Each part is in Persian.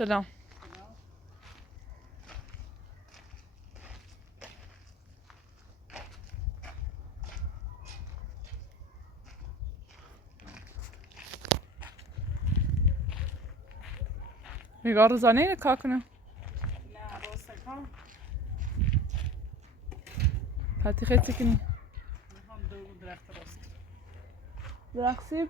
سلام. میگه روزانه اینه کار کنم. نه واسه کام پتی خیلی کنی. میخوام دو درخت راست درخت سیب.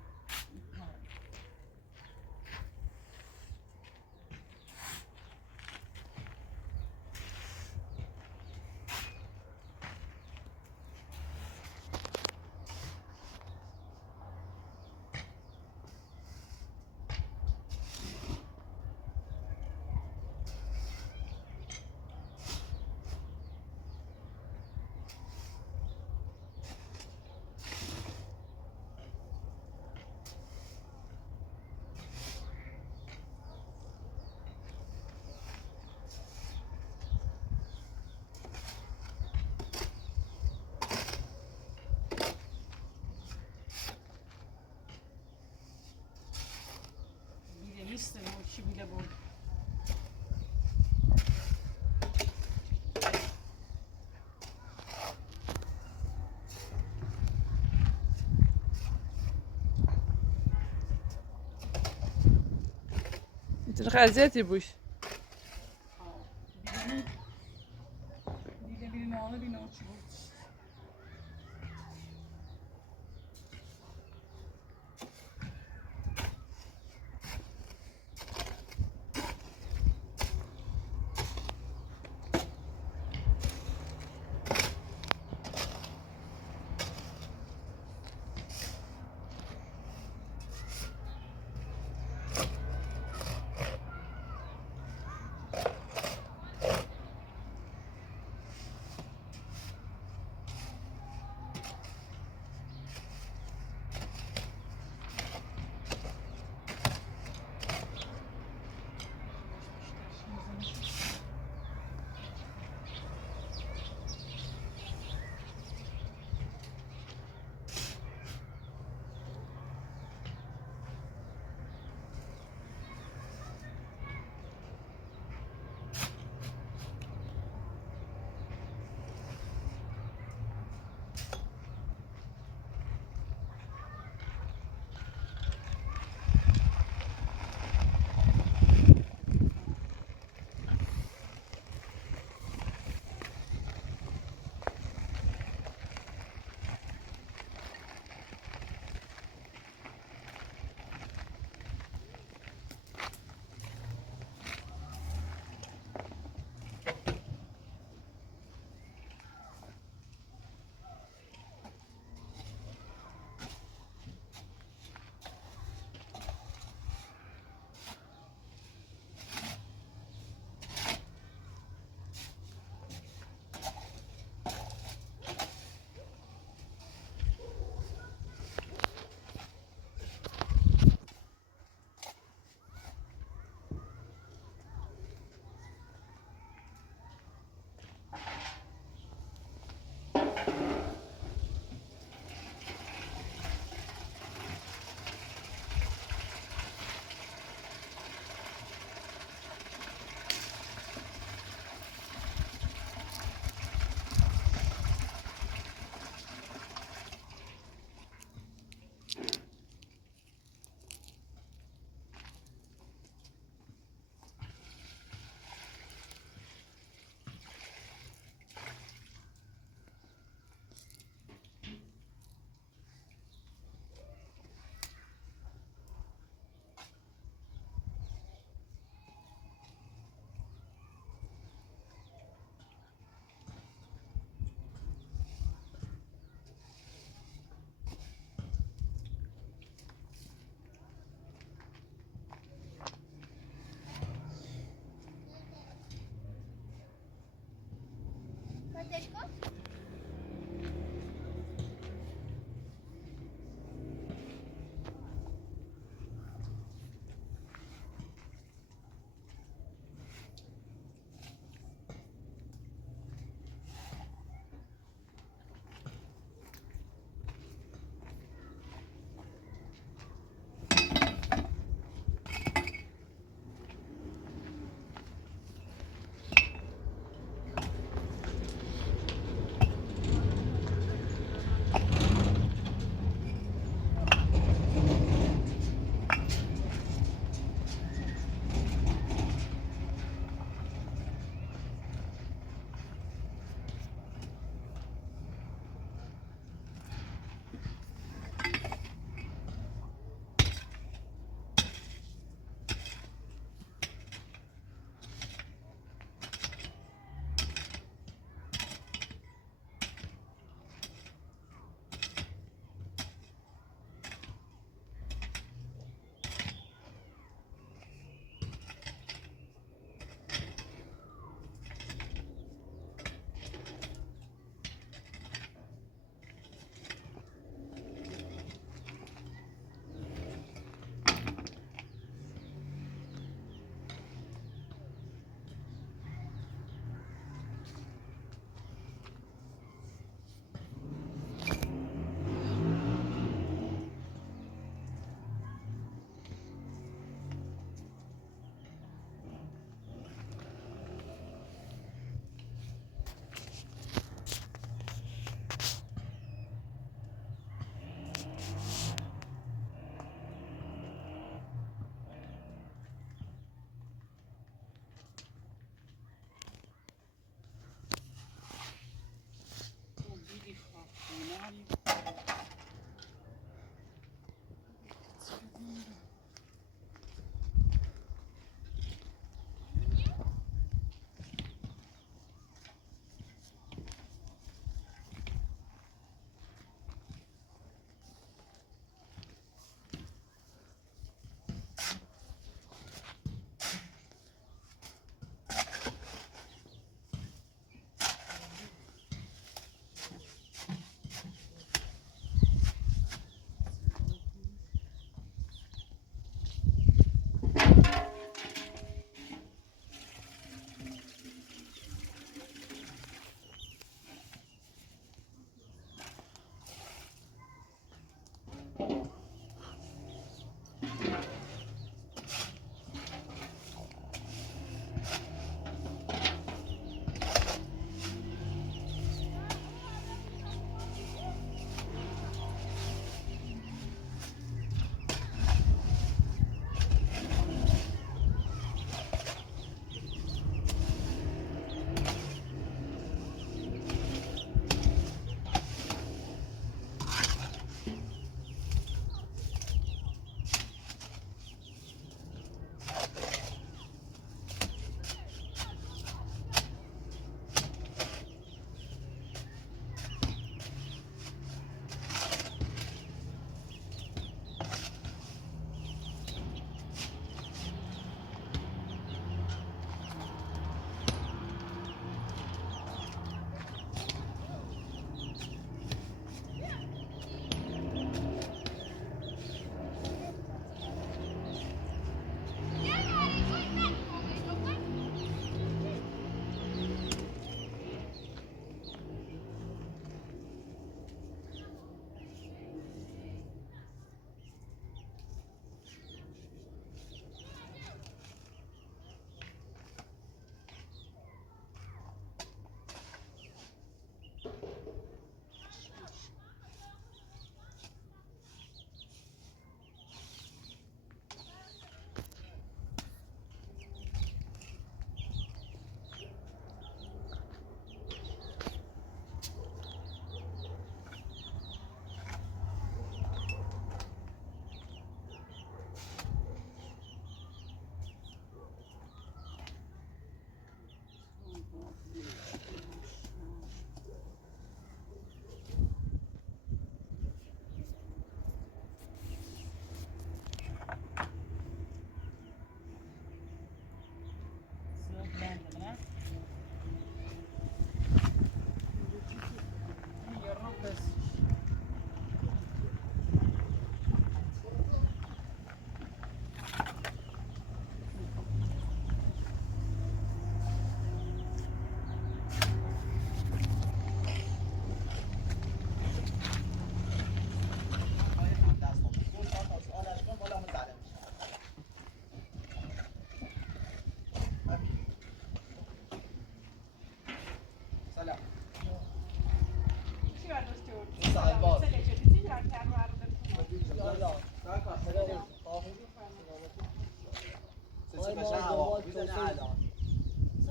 بیله نیست نه چی بیله بود اینجا خیلی اذیتی بوش. بیله نانه بینه چی بود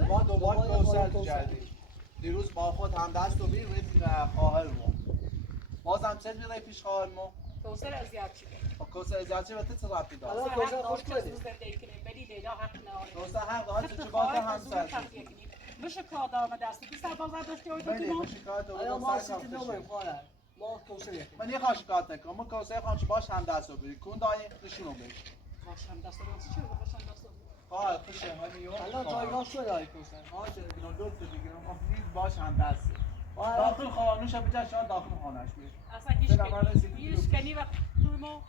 ما دوباره کوسر کردیم. دیروز با خود هم دست و بیر رفتیم خواهر ما. بازم چه میره پیش خواهر ما؟ کوسر اذیت شده. با کوسر اذیت شده و چه ربطی داره؟ کوسر کوسر خوش کنید. ولی لیلا حق نداره. کوسر حق داره چه باز هم سر. میشه کار دارم دست بی سرباز داشتی اوی بله تو میشه کار تو ما سیتی نمیم خواهر ما کوسر یکی من یه خواهش کات نکنم ما کوسر خواهم باش هم دست و بیر کون دایی نشونو بش. باشم دست رو چی رو باشم دست رو خواهر خوشه من میام. الان جایگاه شده های کوسر آج اینا دو تا دیگه آفرین باش هم دست. داخل خانوش بجا شان داخل خانهش بیر. اصلا هیچ کنی و تو ما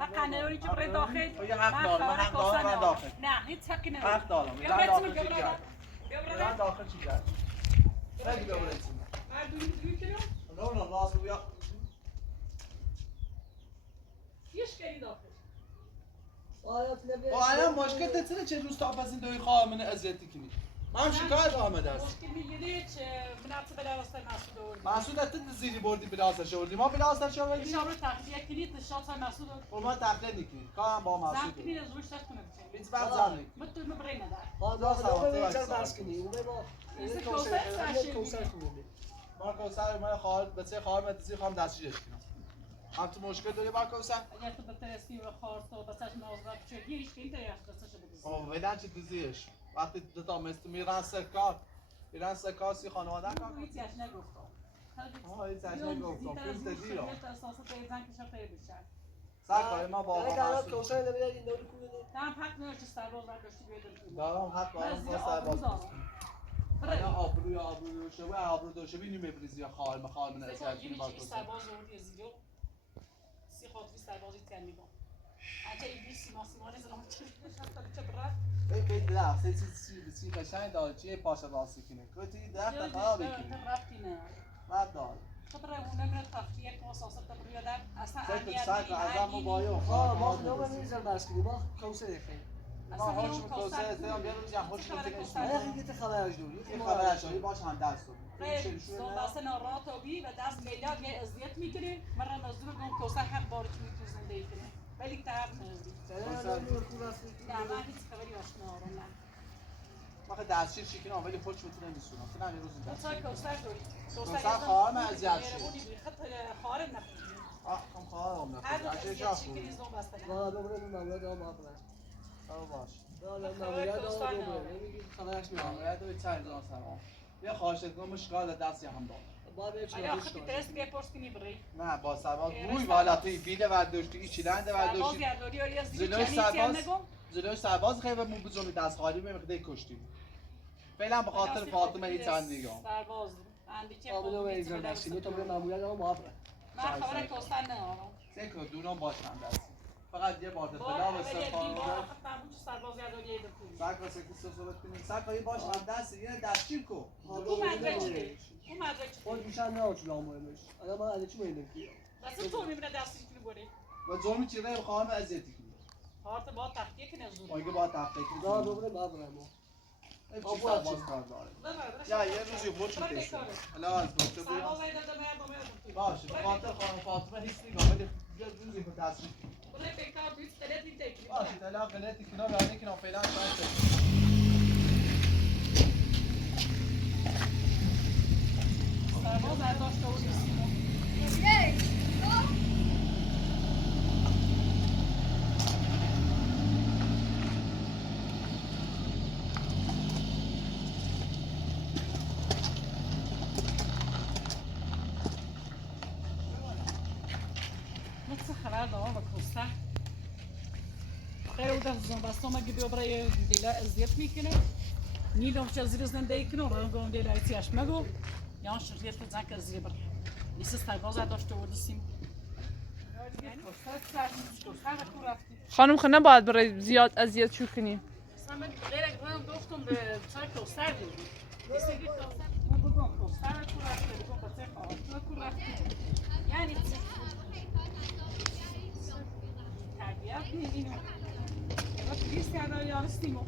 حق نداری که برای داخل یه حق دارم من حق دارم من داخل نه هیچ حقی نداری حق دارم بیا من برای داخل چی کرد من داخل چی کرد بگی بیا برای چی نه راست بیا هیچ کنی داخل الان مشکل تونه چه روز تا پس این دوی خواهم من اذیتی کنی من شکایت آمده است مشکل میگیری چه مناسب بلاست مسعود مسعود ات زیری بردی بلاستش آوردی ما بلاستش آوردی ان شاء الله تخلیه کنید شات مسعود و ما تقلید نکنیم کارم با زن مسعود کنید از روش سخت کنید هیچ وقت زن نکنیم متو مبرین ندار ما دوباره چرا بحث کنی اون ما کوسر کنیم ما کوسر من خواهر بچه خواهر مدرسی خواهم دستشویش کنم هم تو مشکل داری با کوسر اگر تو بترسی و خواست و بسش نازدار چه هیچ کنید یا دستش بگیری اوه ولن چه دوزیش وقتی دو تا مثل میرن سرکار میرن سرکار سی خانواده کار هیچ یاش نگفتم هیچ یاش نگفتم فیلم تدی رو اساس پیزن که شفته بشه سرکار ما با الان کوسر نمیاد این دور کنه tam حق نداشت سرباز برداشتی بیاد دارم حق دارم با سرباز انا آبرو شبه آبرو داشته بینیم ببریزی یا خواهر من اصلا کنیم با کوسر سرباز رو زیرو سی خاطری سربازی تنمیگم انت ایبلیس سیماسیمانی زنم چه برد به درخت سی قشنگ داره چیه پاش راستی کنه کتی درخت خرابی کنه رفتی نه بعد داره خبره اون نمیره تخفیه که واسه تبریدن اصلا سرک از ما بایو ما دوباره میذار بحث کنیم ما کوسر یکی ما هاش کوسر استم بیا روز هاش کنیم آیا یه خبرش دوری یه خبرش داری باش هم دست تو بس ناراحت و بی و دست میلاد یه اذیت میکنی من نزدیک گم کوسر حق بارت میتونی زندگی کنی ولی تعب نداری نه من هیچ خبری آشنا نه ما که دستشویی شکنم ولی خودش میتونه نمیسونم تو همین روز کوسر کوسر داری کوسر خواهر من اذیت شد خاطر خواهر نخوردی هم خواهرم هر دو نخواد اذیت چی کنی زون بسته ما دوباره مامورا دارم آبرا باش مامورا دارم نمیگی خبرش میاد مامورا دو چند جان سلام بیا خواهشت کنم مشکل دستی هم دارم بعد یک آیا خودی درست میپرس کنی بری نه با سرباز روی والا توی بیل برداشتی ایچی لنده برداشتی یاداری یا از جلوی سرباز جلوی سرباز خیلی مو بزرگ دست خالی میمخده کشتیم فعلا به خاطر فاطمه هیچ اندیگم سرباز اندیچه آبلو میذار داشتی تو برای مامورا دارم آبرا من خبر کوسر ندارم سکو دونم باشم دست فقط یه بار اطلاع به سرباز سرباز یاداری دکتر سرک واسه که صحبت کنیم سرکایی باش هم دست یه دستگیر کو اون مدرک چیه اون مدرک خود میشن نه چون مهمش الان من علی چی میدونم کی بس تو میبینه دستی کنی بری و جرمی چیره خواهم اذیتی کنیم هارت با تخفیه کنه زود مگه با تفکیک نه دوباره بابرا ما چی سرباز کار داره یا یه روزی خودش میشه حالا از گفته بود سرباز اینا دم باشه به خاطر خانم فاطمه هیچ نگاه ولی یه روزی که تصریح برای بکار بیت تلت میتکی باشه طلاق غلطی کنار رانی کنار فعلا شاید سرباز داشته و نیستیم خبر دارم و کوسه غیر او دست زن بستم مگه بیا برای دیلا اذیت میکنه نیلم چه زیر زندگی کنم رو گم دیلا ایتیاش مگو یا شریعت بزن که زیر بر نیست سرباز داشته و دستیم خانم خونه باید برای زیاد اذیت شو کنی اصلا من غیر اگرم گفتم به چای کوسر دیدی نیست که من بگم کوسر کو رفته بگم بچه خواهد کو رفته یعنی چی تربیت می‌بینیم. یه وقت بیست کرده یارستیمو.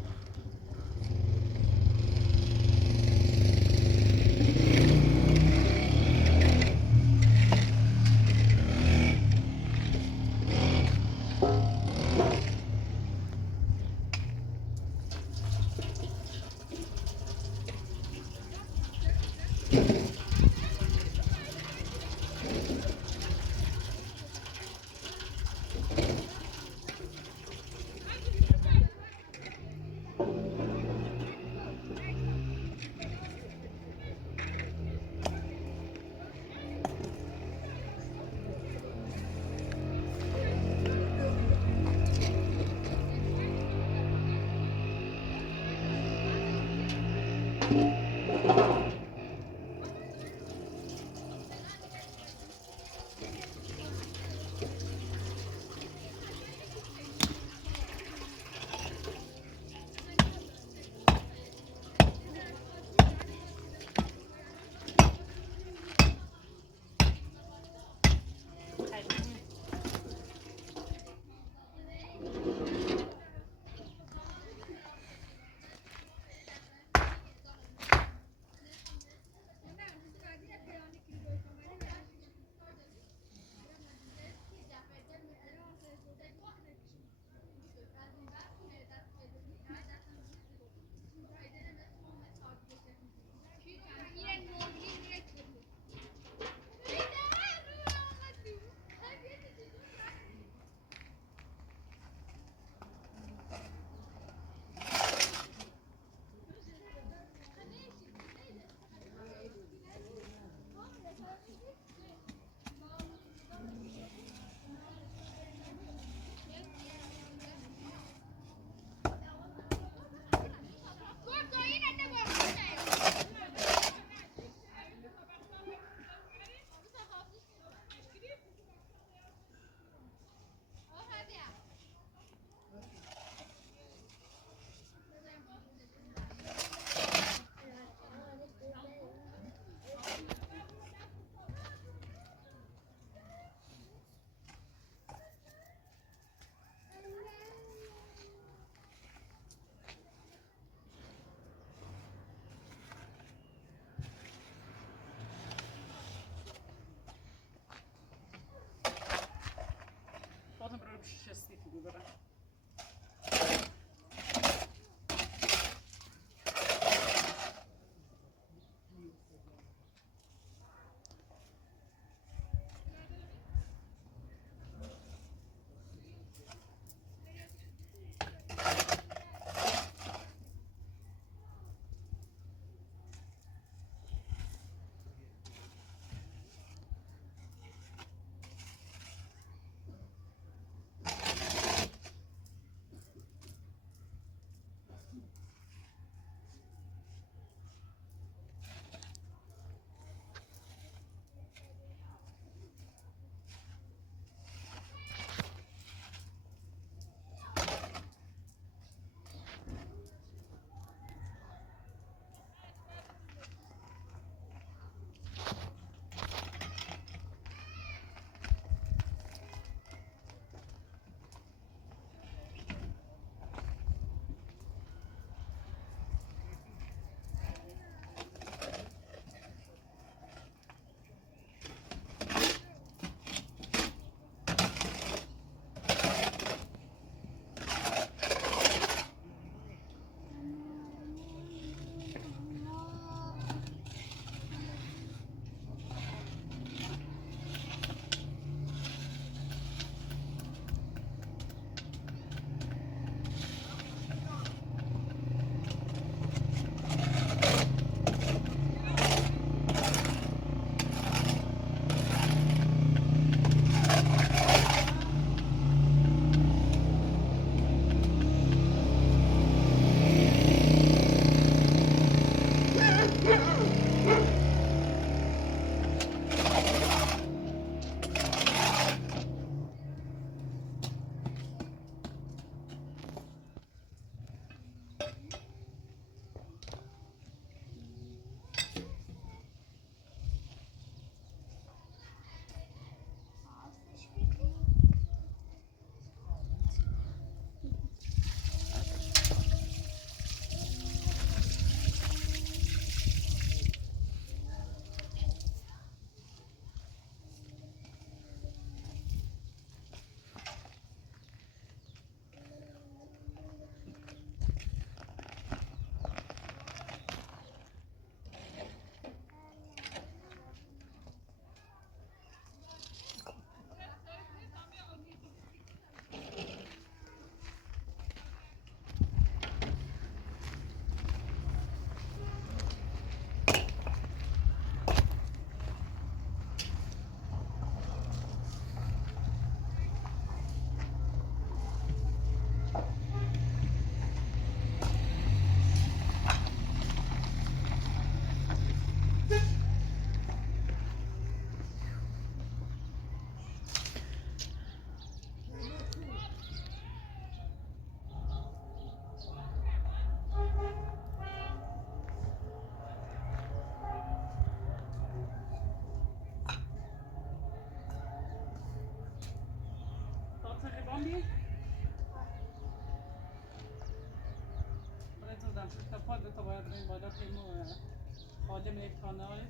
خادم کانال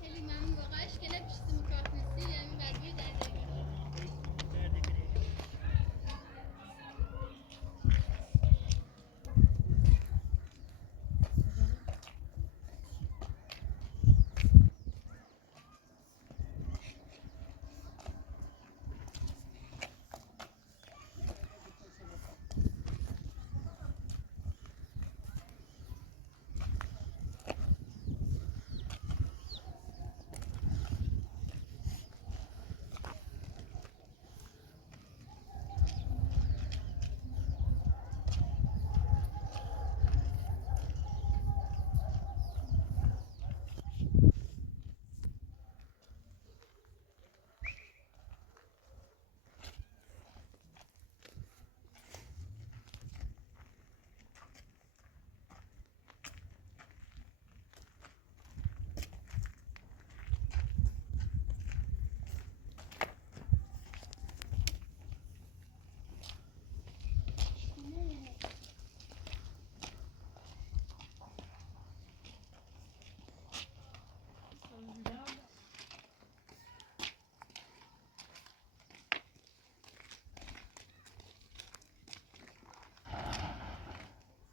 خیلی ممنون واقعا اشکال پیشتون کار نیستی یعنی مجبوری در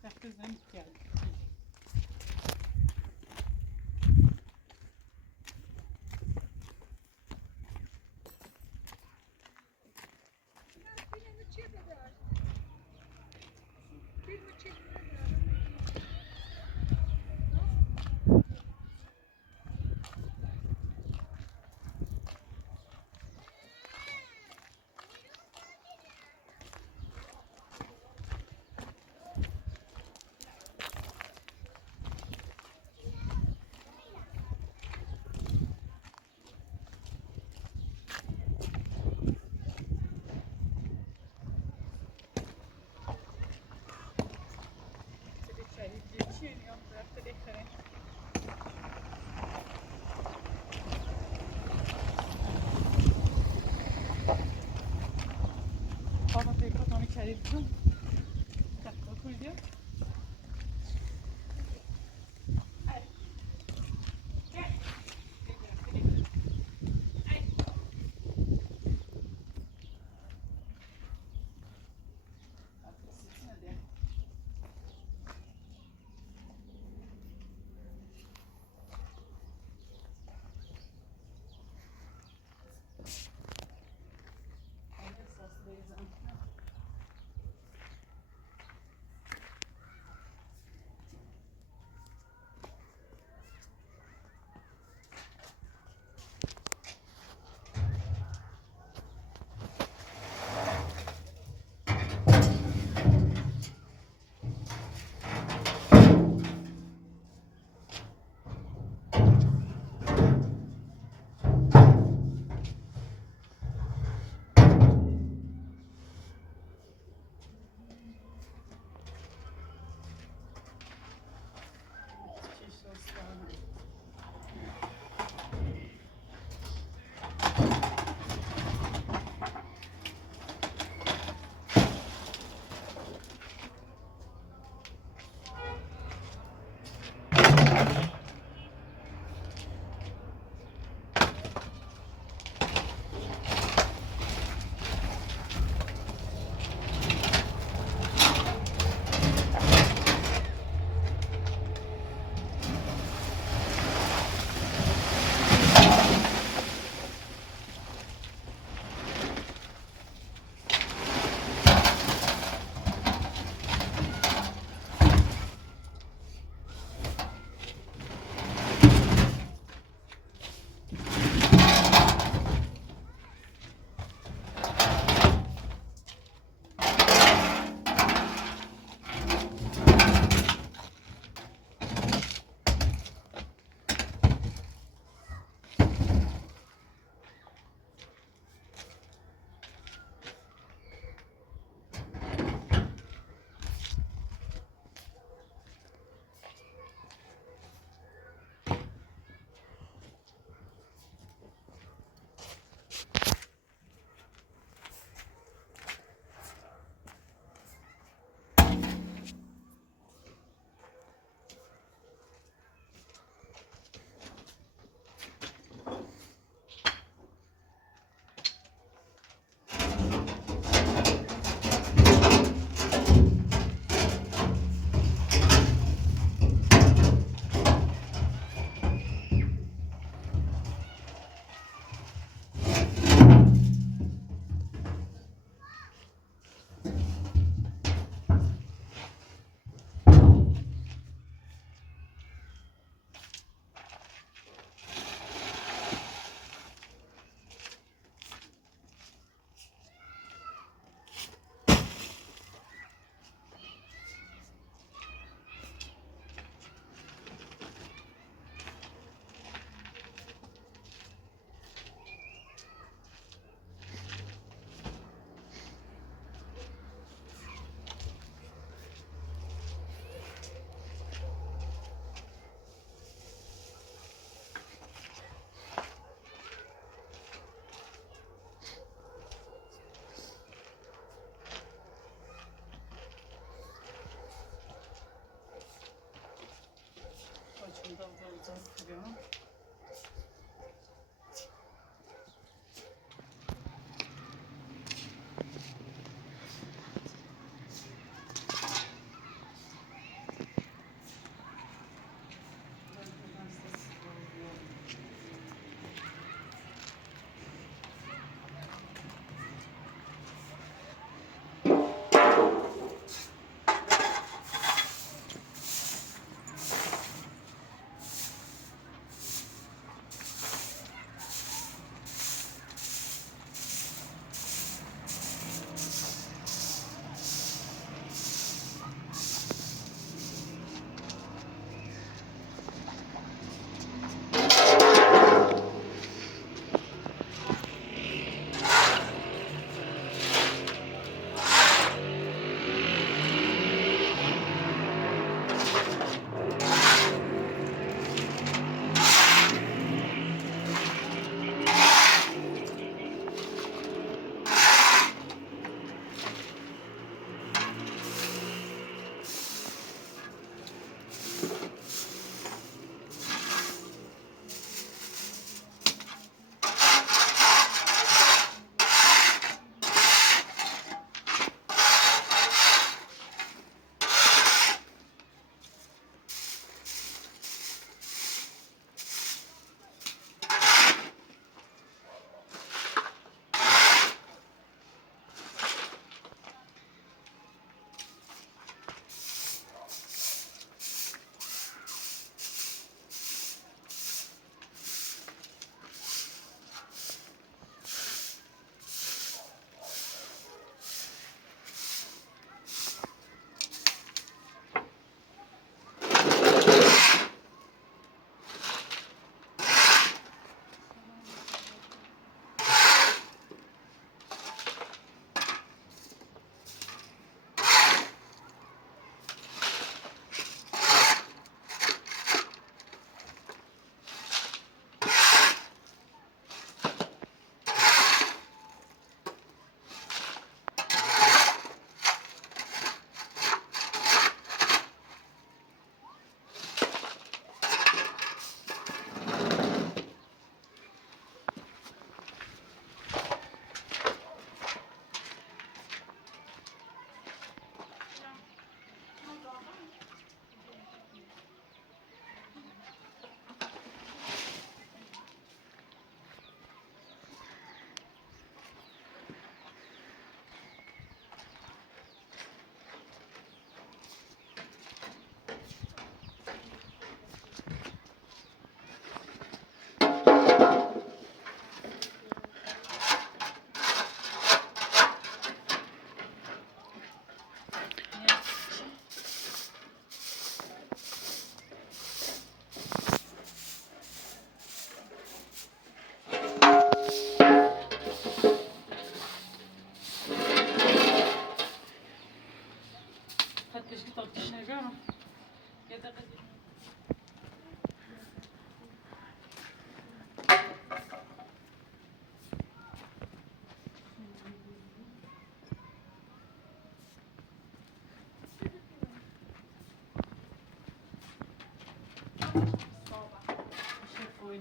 تخت زن کرد بابا فکر کنم خرید کن تخت کردی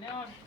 نه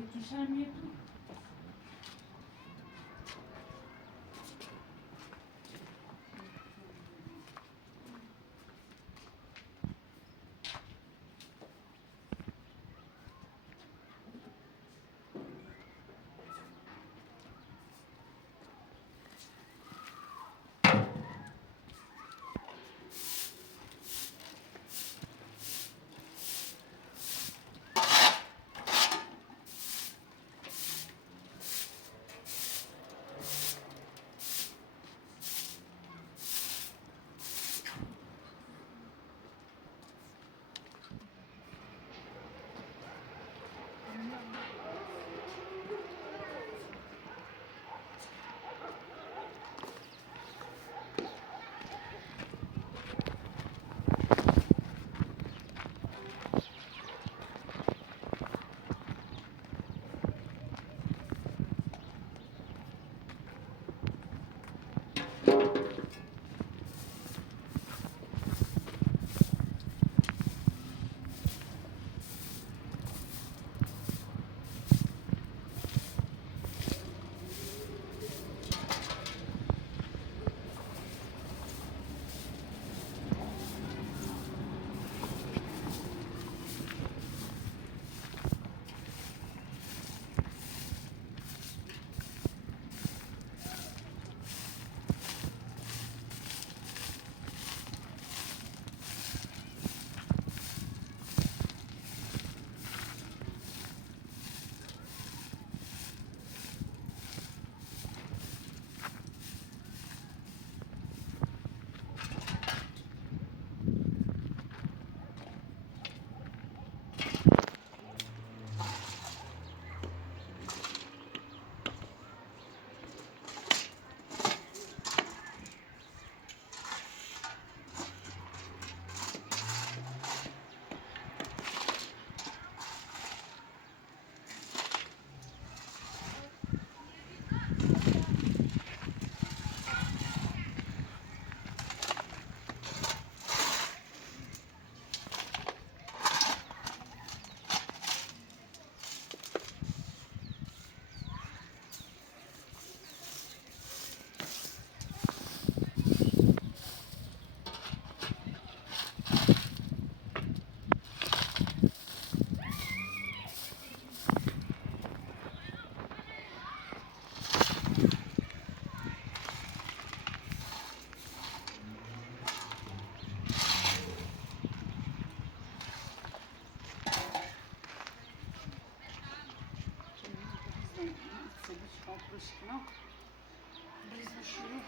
یکیشم یه تو خوشکنه بریز بشورو